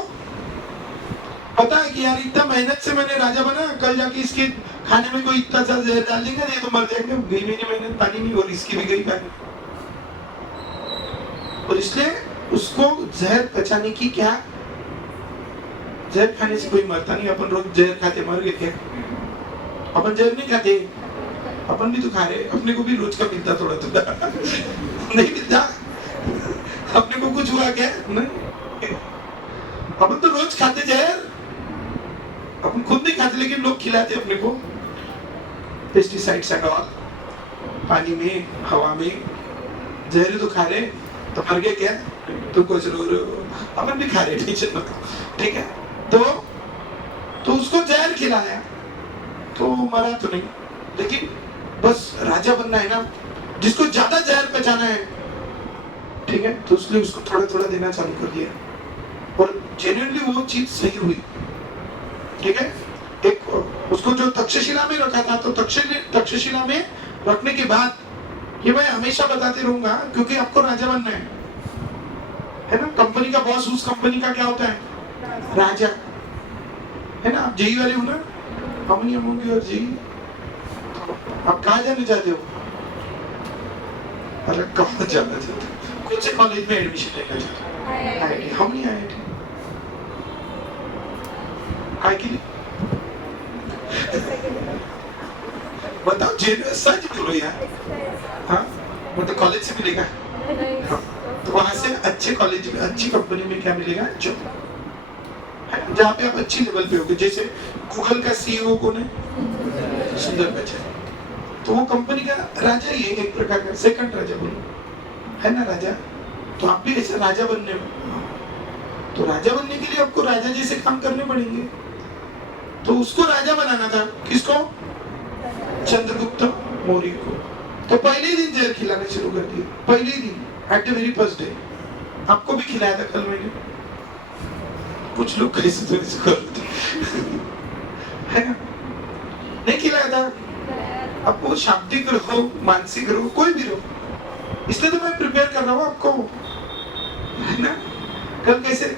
पता है कि यार इतना मेहनत से मैंने राजा बना, कल जाके इसके खाने में कोई इतना सा जहर डाल देगा नहीं तो मर जाएंगे. गई मेरी मेहनत पानी नहीं, और इसकी भी गई पानी. और इसलिए उसको जहर पचाने की क्या, जहर खाने से कोई मरता नहीं. अपन रोज जहर खाते मर गए क्या? अपन जहर नहीं खाते, अपन भी तो खा रहे. अपने को भी रोज का मिलता थोड़ा थोड़ा. नहीं मिलता अपने को कुछ हुआ क्या? नहीं, अपन तो रोज खाते जहर. अपन खुद नहीं खाते लेकिन लोग खिलाते अपने को. पेस्टिसाइड्स एंड ऑल, पानी में, हवा में जहर तो खा रहे. तो मर गए क्या? तुम कुछ रो रहे हो, अपन भी खा रहे. टेंशन मत. ठीक है, तो उसको जहर खिलाया तो मरा तो नहीं, लेकिन बस राजा बनना है ना, जिसको ज्यादा जहर पचाना है. ठीक है, तो उसने उसको थोड़ा थोड़ा देना चालू कर दिया, और जेन्युइनली वो चीज सही हुई. ठीक है, एक उसको जो तक्षशिला में रखा था, तो तक्षशिला में रखने के बाद ये मैं हमेशा बताते रहूंगा, क्योंकि आपको राजा बनना है ना. कंपनी का बॉस उस कंपनी का क्या होता है? राजा है ना, आप जेई वाले हो ना, हम नहीं होंगे और जेई। आप कहाँ जाना चाहते हो? अरे कहाँ जाना चाहते हो? कौन से कॉलेज में एडमिशन लेना चाहते हो? आईआईटी। हम नहीं आईआईटी। काय के लिए? बताओ जेल सच बोलो यार। हाँ मतलब कॉलेज से मिलेगा। हाँ तो वहां से अच्छे कॉलेज में अच्छी कंपनी में क्या मिलेगा? जॉब, जहाँ पे आप अच्छी लेवल पे होगे। जैसे गूगल का सीईओ कौन है? सुंदर पिचाई। तो वो कंपनी का राजा ही है एक प्रकार का, सेकंड राजा बोलो, है ना राजा। तो आप भी ऐसे राजा बनने में, तो राजा बनने के लिए आपको राजा जैसे काम करने पड़ेंगे। तो उसको राजा बनाना था, किसको? चंद्रगुप्त मौर्य को। तो पहले ही दिन जहर खिलाना शुरू कर दिया, पहले ही दिन, at the very first day. आपको भी खिलाया था कल मैंने, कुछ लोग कैसे तो ऐसे करते है ना, नहीं खिलाया था। अब वो शाब्दिक रहो, मानसिक रहो, कोई भी रहो, इसलिए तो मैं प्रिपेयर कर रहा हूँ आपको, है ना। कल कैसे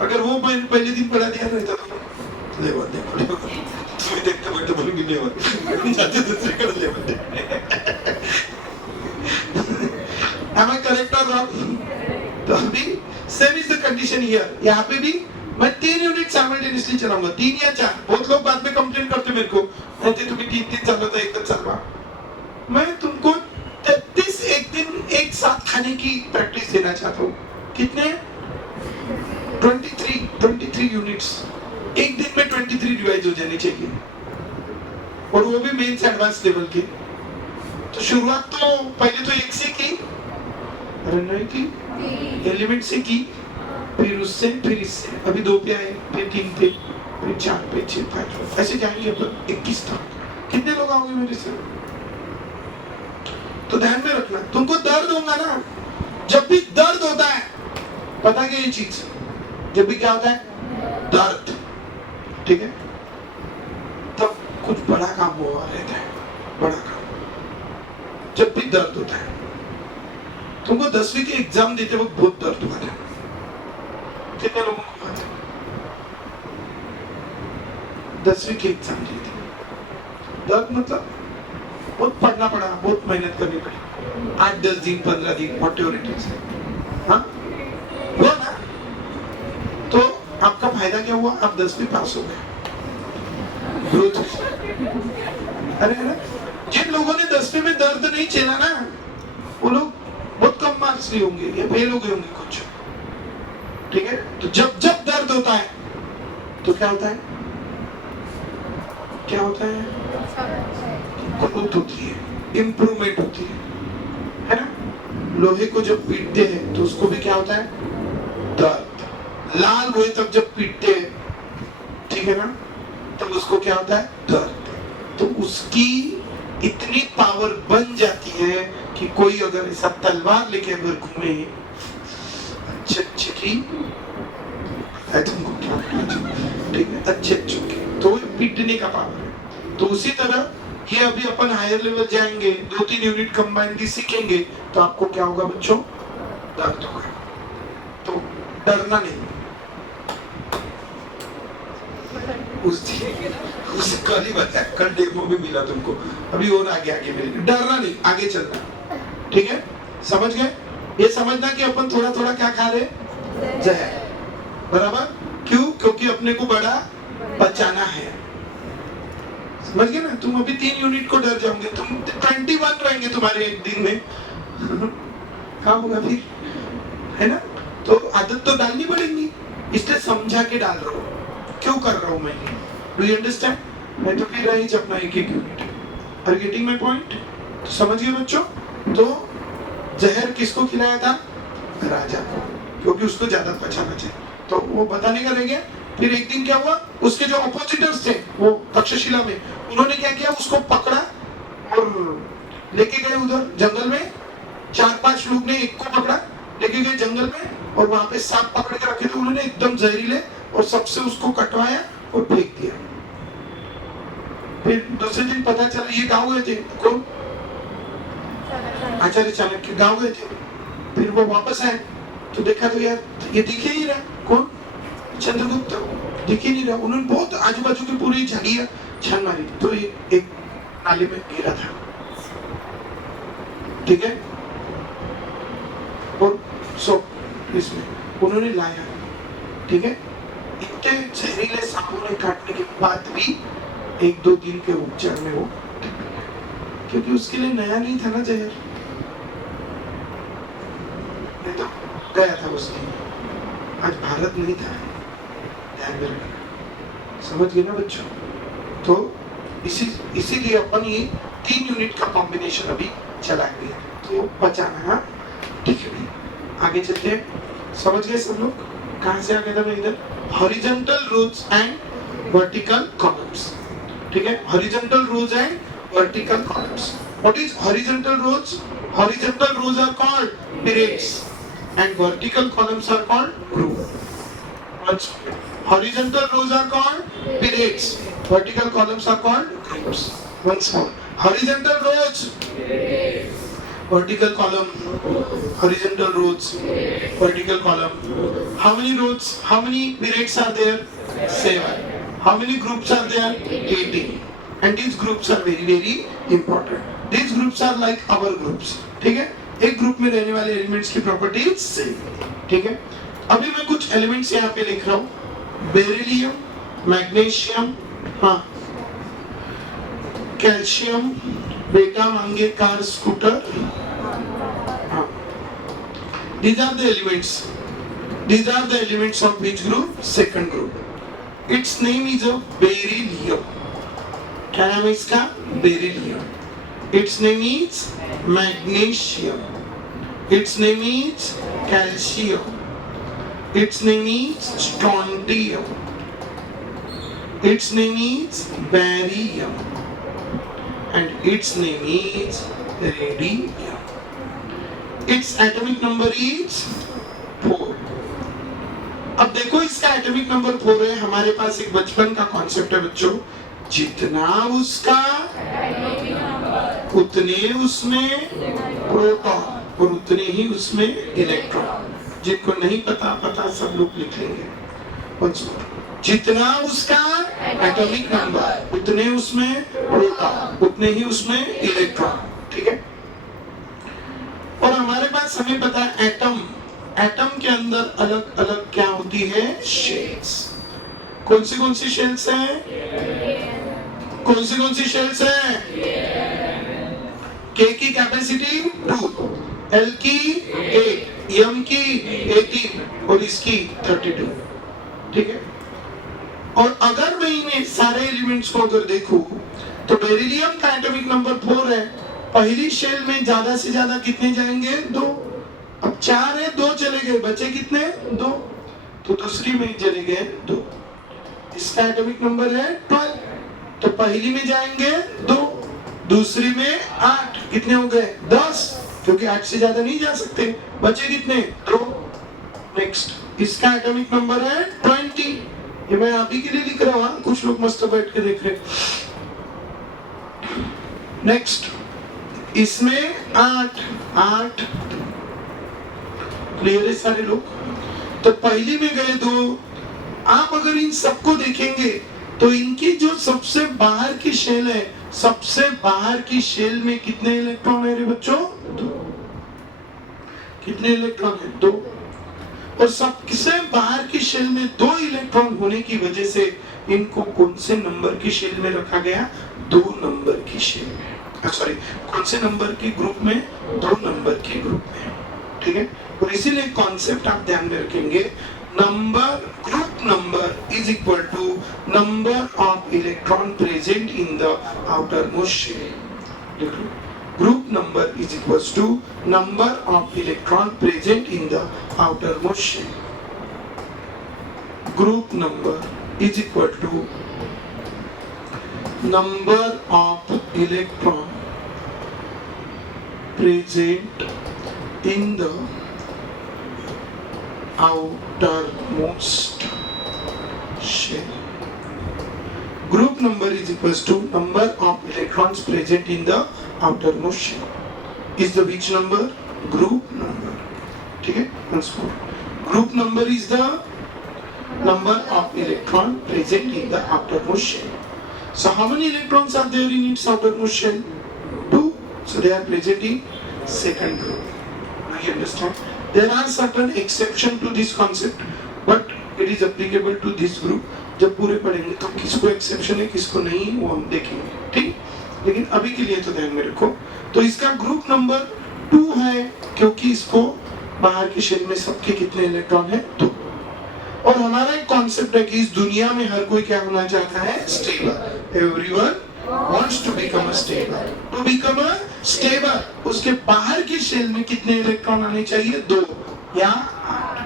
अगर वो मैंने पहले दिन पढ़ा दिया रहता तो ले बात नहीं, तुम्हें देखते बैठे बोलेंगे ले बात जाते दूसरे कर ले बात। Am I correct or wrong? तो अभी same is the condition here. यहाँ पे भी मैं 3 यूनिट साइमल्टेनियसली चलाऊंगा, 3 या 4। बहुत लोग बाद में कंप्लेन करते मेरे को, कहते तुम्हें 3 चलाता एक चलवा। मैं तुमको 33 एक दिन एक साथ खाने की प्रैक्टिस देना चाहता हूँ। कितने? 23 यूनिट्स एक दिन में 23 रिवाइज हो जानी चाहिए, और वो भी मेंस एडवांस लेवल के। तो शुरुआत तो पहले तो 1 से की, रनवे की, एलिमेंट से की, फिर उससे, फिर इससे, अभी 2 पे आए, फिर 3 पे, फिर 4 पे, 6, 5 ऐसे जाएंगे अपन 21 तक। कितने लोग आओगे मेरे से? तो ध्यान में रखना, तुमको दर्द होगा ना, जब भी दर्द होता है, पता क्या ये चीज, जब भी क्या होता है? दर्द, ठीक है, तब कुछ बड़ा काम हुआ रहता है, बड़ा काम। जब भी दर्द होता है, तुमको 10वीं के एग्जाम देते वक्त बहुत दर्द हुआ था, कितने लोगों को हुआ था? 10वीं के एग्जाम देते दर्द मतलब बहुत पढ़ना पड़ा, बहुत मेहनत करनी पड़ी, 8-10 दिन 15 दिन व्हाटएवर। हाँ हुआ ना, तो आपका फायदा क्या हुआ? आप 10वीं पास हो गए, ग्रोथ। अरे जिन लोगों ने 10वीं में दर्द नहीं झेला ना, वो लोग बहुत कम मार्क्स लिए होंगे या फेल हो गए होंगे कुछ, ठीक है। तो जब जब दर्द होता है तो क्या होता है? क्या होता है? ग्रोथ होती है, इंप्रूवमेंट होती है ना। लोहे को जब पीटते हैं तो उसको भी क्या होता है? दर्द। लाल हुए तब जब पीटते हैं, ठीक है ना, तब उसको क्या होता है? दर्द। तो उसकी इतनी पावर बन जाती है कि कोई अगर ऐसा तलवार लेके अगर घूमे, अच्छे की ठीक है, अच्छे की, तो पीटने का पावर है। तो उसी तरह ये अभी अपन हायर लेवल जाएंगे, 2-3 यूनिट कंबाइन की सीखेंगे, तो आपको क्या होगा बच्चों? दर्द होगा। तो डरना नहीं। उस कल ही बताया, कल डेमो में मिला तुमको, अभी और आगे मिलेगा। डरना नहीं, आगे चलना, ठीक है, समझ गए? ये समझना कि अपन थोड़ा थोड़ा क्या खा रहे? जहर, बराबर। क्यों? क्योंकि अपने को बड़ा बचाना है, समझ गए ना। तुम अभी 3 यूनिट को डर जाओगे, तुम 21 रहेंगे तुम्हारे एक दिन में, क्या होगा फिर, है ना। तो आदत तो डालनी पड़ेगी, इसलिए समझा के डाल रहा हूँ क्यों कर रहा हूँ मैं। Do you understand? मैं तो फिर रही अपना एक unit. Are you getting my point? तो समझ गए बच्चों। तो जहर किसको खिलाया था? राजा को, क्योंकि उसको ज्यादा बचाना चाहिए। तो वो बताने का रह गया। फिर एक दिन क्या हुआ, उसके जो अपोजिटर्स थे वो तक्षशिला में, उन्होंने क्या किया, उसको पकड़ा और लेके गए उधर जंगल में। 4-5 लोग ने एक को पकड़ा, लेके गए जंगल में, और वहां पे सांप पकड़ के रखे थे उन्होंने एकदम जहरीले, और सबसे उसको कटवाया और फेंक दिया। फिर दूसरे दिन पता चला ये गाँव गए थे, कौन? आचार्य चाणक्य गाँव गए थे। फिर वो वापस आए तो देखा तो यार ये दिखे ही रहा, कौन? चंद्रगुप्त दिख ही नहीं रहा। उन्होंने बहुत आजू बाजू की पूरी झाड़ियां छान मारी तो एक नाले में गिरा था, ठीक है। और सो इसमें उन्होंने लाया, ठीक है। इतने जहरीले सांपों ने काटने के बाद भी 1-2 दिन के उपचार में वो, क्योंकि उसके लिए नया नहीं था ना जहर, नहीं तो गया था उसके। आज भारत नहीं था, ध्यान में रखना, समझ गए ना बच्चों। तो इसीलिए अपन ये 3 यूनिट का कॉम्बिनेशन अभी चलाएंगे, तो बचाना, हाँ ठीक है। आगे चलते हैं, समझ गए सब लोग। कहां से आ गया था मैं इधर, horizontal rows and vertical columns, ठीक है। Horizontal rows and vertical columns. What is horizontal rows? Horizontal rows are called periods and vertical columns are called groups. Horizontal rows are called periods. Vertical columns are called groups. Once more. Horizontal rows. Vertical column. Horizontal rows. Vertical column. How many rows? How many periods are there? 7. How many groups are there? 18. And these groups are very very important. These groups are like our groups. ठीक है? एक ग्रुप में रहने वाले एलिमेंट्स की प्रॉपर्टीज सेम, ठीक है। अभी मैं कुछ एलिमेंट्स यहाँ पे लिख रहा हूँ, बेरिलियम, मैग्नीशियम, हाँ, कैल्शियम, बेटा मांगे कार स्कूटर, हाँ, these are the elements. These are the elements of which group? Second group. Its name is a beryllium. क्या नाम है इसका? Beryllium. Its name is magnesium. Its name is calcium. Its name is strontium. Its name is barium. And its name is radium. Its atomic number is 4. अब देखो इसका एटॉमिक नंबर 4 है। हमारे पास एक बचपन का कॉन्सेप्ट है बच्चों, जितना उसका उतने उसमें प्रोटॉन और उतने ही उसमें इलेक्ट्रॉन। जिनको नहीं पता सब लोग लिख लेंगे। जितना उसका एटॉमिक नंबर उतने उसमें प्रोटॉन उतने ही उसमें इलेक्ट्रॉन, ठीक है। और हमारे पास हमें पता है एटम, एटम के अंदर अलग अलग क्या होती है? शेल्स। कौन सी शेल्स हैं? कौन सी शेल्स हैं? K की कैपेसिटी 2, L की 8, M की 18 और इसकी 32, ठीक है। और अगर मैं इन्हें सारे एलिमेंट्स को अगर देखूं तो बेरिलियम का एटॉमिक नंबर 4 है। पहली शेल में ज्यादा से ज्यादा कितने जाएंगे? 2। अब 4 है, 2 चले गए, बचे कितने? 2। तो दूसरी में चले गए 2। इसका एटॉमिक नंबर है 12, तो पहली में जाएंगे 2, दूसरी में 8, कितने हो गए? 10, क्योंकि 8 से ज्यादा नहीं जा सकते, बचे कितने? 2। नेक्स्ट इसका एटॉमिक नंबर है 20। ये मैं आप ही के लिए लिख रहा हूँ, कुछ लोग मस्त बैठ के देख रहे। नेक्स्ट इसमें 8 क्लियर है सारे लोग? तो पहली में गए 2। आप अगर इन सबको देखेंगे तो इनकी जो सबसे बाहर की शेल है, सबसे बाहर की शेल में कितने इलेक्ट्रॉन है रे बच्चों? 2। कितने इलेक्ट्रॉन है? 2। और सबसे बाहर की शेल में 2 इलेक्ट्रॉन होने की वजह से इनको कौन से नंबर की शेल में रखा गया? 2 नंबर की शेल में, सॉरी कौन से नंबर की ग्रुप में? 2 नंबर की ग्रुप में, ठीक है। और इसीलिए कॉन्सेप्ट आप ध्यान में रखेंगे, number group number is equal to number of electron present in the outermost shell. Group number is equals to number of electron present in the outermost shell. Group number is equal to number of electron present in the outermost shell. Group number is equals to number of electrons present in the outermost shell. Is the which number? Group number. ठीक है? Once more. Group number is the number of electron present in the outermost shell. So how many electrons are there in its outermost shell? 2. So they are present in second group. Now you understand? There are certain exception to this concept, but it is applicable to this group. जब पूरे पढ़ेंगे तो किसको एक्सेप्शन है किसको नहीं वो हम देखेंगे, ठीक? लेकिन अभी के लिए तो ध्यान में रखो। तो इसका ग्रुप नंबर 2 है क्योंकि इसको बाहर के शेल में सबके कितने इलेक्ट्रॉन है? 2। और हमारा एक कॉन्सेप्ट है कि इस दुनिया में हर कोई क्या होना चाहता है? Stable. Everyone wants to become a stable. To become a stable, उसके बाहर के शेल में कितने इलेक्ट्रॉन आने चाहिए? 2 या 8,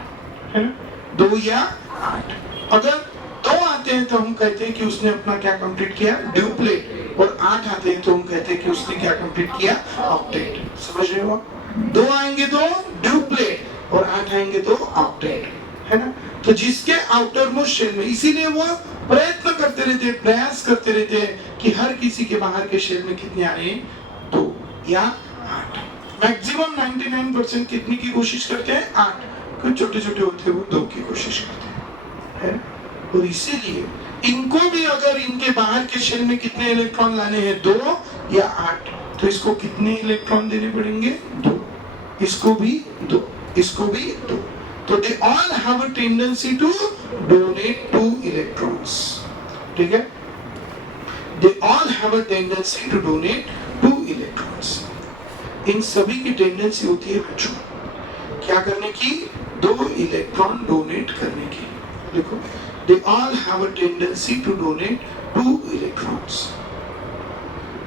है ना? 2 या 8। अगर 2 आते हैं तो हम कहते हैं कि उसने अपना क्या कंप्लीट किया? ड्यूप्लेट। और 8 आते हैं तो हम कहते हैं कि उसने क्या कंप्लीट किया? ऑक्टेट। समझ रहे हो? 2 आएंगे तो ड्यूप्लेट और 8 आएंगे तो ऑक्टेट, है ना? तो जिसके आउटर मोस्ट शेल में, इसीलिए वो प्रयत्न करते रहते हैं, प्रयास करते रहते हैं कि हर किसी के बाहर के शेल में कितने आ रहे हैं? 2 या 8। मैक्सिमम 99% कितने की कोशिश करते हैं? 8। कुछ छोटे छोटे होते हैं वो 2 की कोशिश करते हैं, है? और इसीलिए इनको भी अगर इनके बाहर के शेल में कितने इलेक्ट्रॉन लाने हैं? 2 या 8। तो इसको कितने इलेक्ट्रॉन देने पड़ेंगे? 2। इसको भी 2, इसको भी 2। तो they all have a tendency to donate 2 electrons. ठीक है? They all have a tendency to donate 2 electrons. इन सभी की टेंडेंसी होती है बच्चों क्या करने की? 2 इलेक्ट्रॉन डोनेट करने की। देखो, they all have a tendency to donate 2 electrons.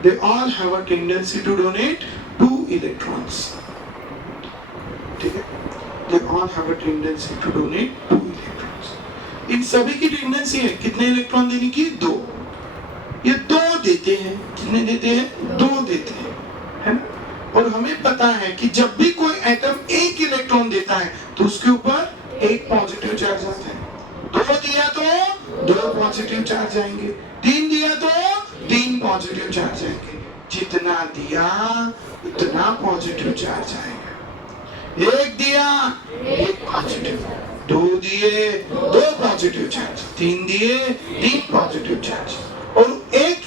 They all have a tendency to donate 2 electrons. ठीक है? They all have a tendency to donate 2 electrons. इन सभी की टेंडेंसी है कितने इलेक्ट्रॉन देने की? 2। ये 2 देते हैं। कितने देते हैं? 2 देते हैं, है ना? और हमें पता है कि जब भी कोई एटम 1 इलेक्ट्रॉन देता है तो उसके ऊपर 1 पॉजिटिव चार्ज आता है। 2 दिया तो 2 पॉजिटिव चार्ज आएंगे, 3 दिया तो 3 पॉजिटिव चार्ज आएंगे। जितना दिया उतना पॉजिटिव चार्ज आएगा। 1 दिया 1 पॉजिटिव, 2 दिए 2 पॉजिटिव चार्ज, 3 दिए 3 पॉजिटिव चार्ज। और एक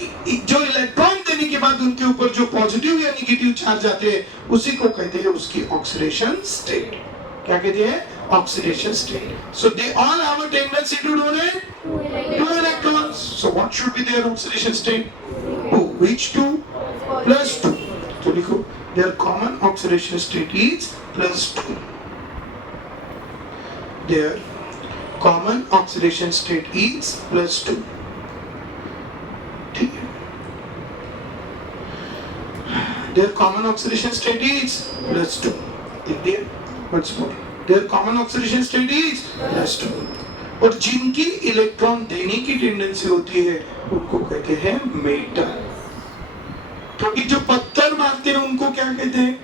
जो इलेक्ट्रॉन देने के बाद उनके ऊपर जो पॉजिटिव या नेगेटिव चार्ज आते हैं उसी को कहते हैं उसकी ऑक्सीडेशन स्टेट। क्या कहते हैं? Oxidation state. So they all have a tendency to donate 2 electrons. So what should be their oxidation state? 2. Which 2? +2. तो लिखो their common oxidation state is +2. Their common oxidation state is +2. ठीक है? Their common oxidation state is +2. लिख दिया? Once more. Their common oxidation state is +2. और जिनकी इलेक्ट्रॉन देने की टेंडेंसी होती है उनको कहते हैं मेटल। क्योंकि जो पत्थर मारते हैं उनको क्या कहते हैं?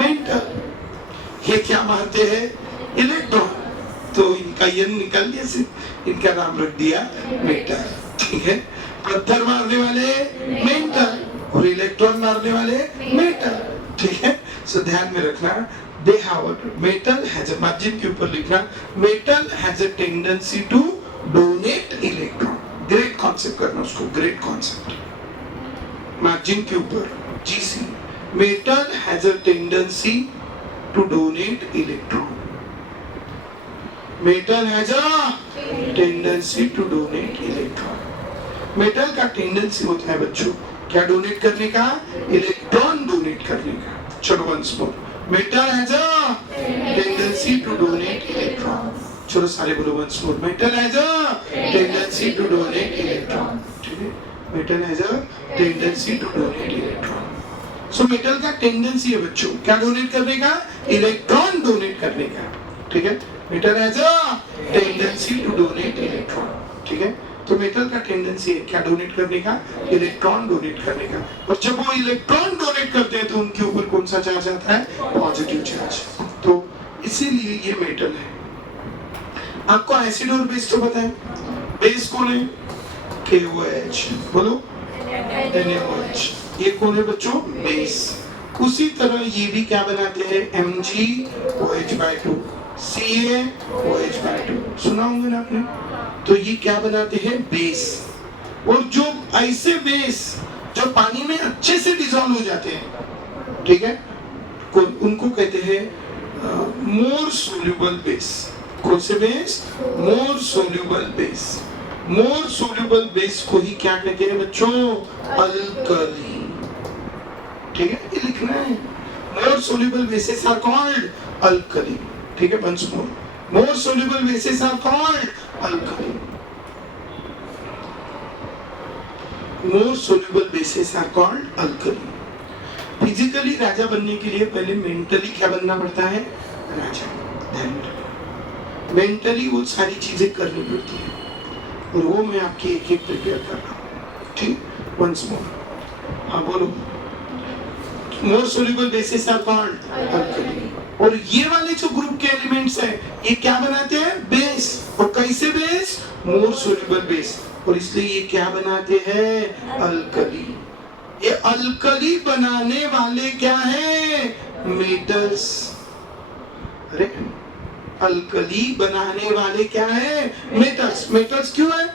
मेटल। ये क्या मारते हैं? इलेक्ट्रॉन। तो इनका ये निकल गया, सिर्फ इनका नाम रख दिया मेटल। ठीक है? पत्थर मारने वाले मेटल और इलेक्ट्रॉन मारने वाले मेटल। ठीक है? सो ध्यान में रखना, they have a metal has a margin के ऊपर लिखना metal has a tendency to donate electron। Great concept करना उसको, ग्रेट कॉन्सेप्ट। मार्जिन के ऊपर GC, metal has a tendency to donate electron। metal has a tendency to donate electron। Metal का टेंडेंसी होता है बच्चों क्या डोनेट करने का? इलेक्ट्रॉन डोनेट करने का। चलो once more, metal has a tendency to donate electron. चलो सारे बोलो once more, metal has a tendency to donate electron. ठीक है? Metal has a tendency to donate electron. So metal का टेंडेंसी है बच्चों क्या डोनेट करने का? इलेक्ट्रॉन डोनेट करने का। ठीक है? Metal has a tendency to donate electron. ठीक है? तो मेटल का टेंडेंसी है क्या डोनेट करने का? इलेक्ट्रॉन डोनेट करने का। और जब वो इलेक्ट्रॉन डोनेट करते हैं तो उनके ऊपर कौन सा चार्ज आता है? Positive charge. तो इसीलिए ये मेटल है। आपको एसिड और बेस तो पता है। बेस कौन है? KOH। बोलो NaOH। ये कौन है बच्चों? बेस। उसी तरह ये भी क्या बनाते हैं? MgOH/2 CaOH/2। सुना होंगे ना आपने? तो ये क्या बनाते हैं? बेस। और जो ऐसे बेस जो पानी में अच्छे से डिसॉल्व हो जाते हैं, ठीक है, उनको कहते हैं मोर सोल्यूबल बेस। कौन से base? More soluble base. More soluble base को ही क्या कहते हैं बच्चों? अल्कली। ठीक है, ये लिखना है। More soluble basis are called alkali. ठीक है, once more, more soluble basis are called alkali. More soluble basis are called alkali. Physically राजा बनने के लिए पहले मेंटली क्या बनना पड़ता है? राजा। मेंटली वो सारी चीजें करनी पड़ती है, और वो मैं आपके एक एक प्रिपेयर कर रहा हूँ। ठीक, वंस मोर, हाँ बोलो। More soluble basis are called alkali. और ये वाले जो ग्रुप के एलिमेंट्स हैं, ये क्या बनाते हैं? बेस। और कैसे बेस? More soluble base. और इसलिए ये क्या बनाते हैं? अल्कली। ये अल्कली बनाने वाले क्या है? मेटल्स। अरे, अल्कली बनाने वाले क्या है? मेटल्स। मेटल्स क्यों है?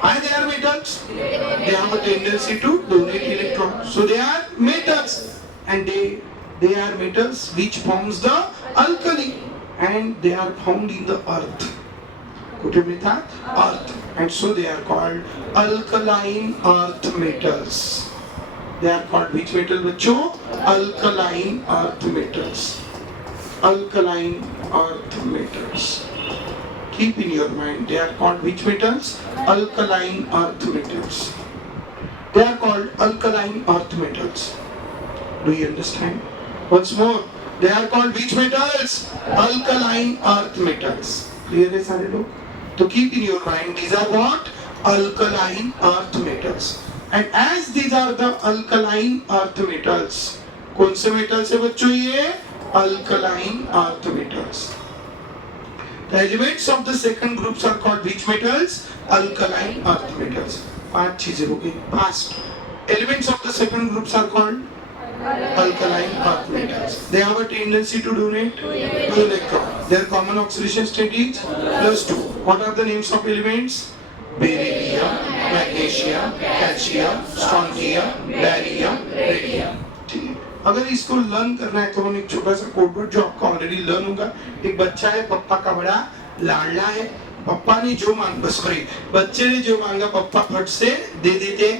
Why they are metals? They have a tendency to donate electrons. So they are metals, and they are metals which forms the alkali, and they are found in the earth. कुठे मिळतात? Earth, and so they are called alkaline earth metals. They are called which metal बच्चों? Alkaline earth metals. Alkaline earth metals. Keep in your mind, they are called which metals? Alkaline earth metals. They are called alkaline earth metals. Do you understand? Once more, they are called which metals? Alkaline earth metals. Clear है सारे लोग? तो keep in your mind, these are what? Alkaline earth metals. And as these are the alkaline earth metals, कौन से metals है बच्चों ये? Alkaline earth metals. The elements of the second groups are called which metals? Alkaline earth metals. पांच चीजें हो गई। Past. Elements of the second groups are called alkaline earth metals. They have a tendency to donate two electrons. Their common oxidation state is +2. What are the names of elements? Beryllium, magnesium, calcium, strontium, barium, radium. ठीक है, अगर इसको लर्न करना है तो हम एक छोटा सा कोड वर्ड जो आपका ऑलरेडी लर्न होगा। एक बच्चा है, पप्पा का बड़ा लाडला है। पप्पा ने जो मांगा, सॉरी, बच्चे ने जो मांगा पप्पा फट से दे देते।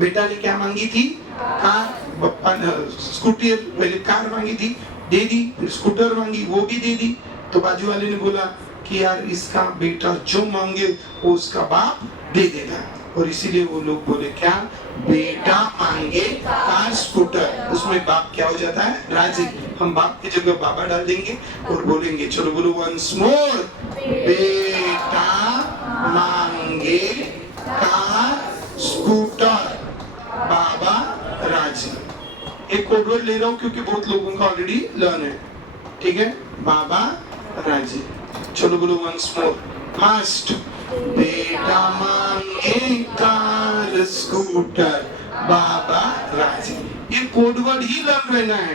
बेटा ने क्या मांगी थी? कार। पप्पा ने स्कूटर, पहले कार मांगी थी, दे दी। फिर स्कूटर मांगी, वो भी दे दी। तो बाजू वाले ने बोला कि यार इसका बेटा जो मांगे वो उसका बाप दे देगा। और इसीलिए वो लोग बोले क्या? बेटा मांगे कार स्कूटर। उसमें बाप क्या हो जाता है? राजी। हम बाप की जगह बाबा डाल देंगे और बोलेंगे, चलो बोलो वंस मोर, बेटा मांगे कार स्कूटर, बाबा राजी। एक कोड वर्ड ले रहा हूँ क्योंकि बहुत लोगों का ऑलरेडी लर्न है। ठीक है, बाबा राजी। चलो बोलो वंस मोर, फास्ट। बेटा मांगे कार स्कूटर, बाबा राजी। ये कोड वर्ड ही लर्न रहना है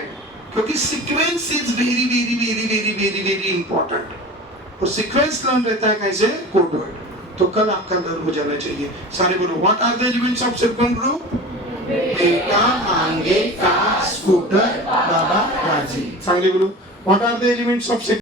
क्योंकि sequence is very very very very very very important. और सीक्वेंस लर्न रहता है कैसे? Code word. तो कल आपका लर्न हो जाना चाहिए। सारे बोलो, what are the elements of second group? बेटा मांगे कार स्कूटर, बाबा राजी। सांगली बोलो, what are the elements of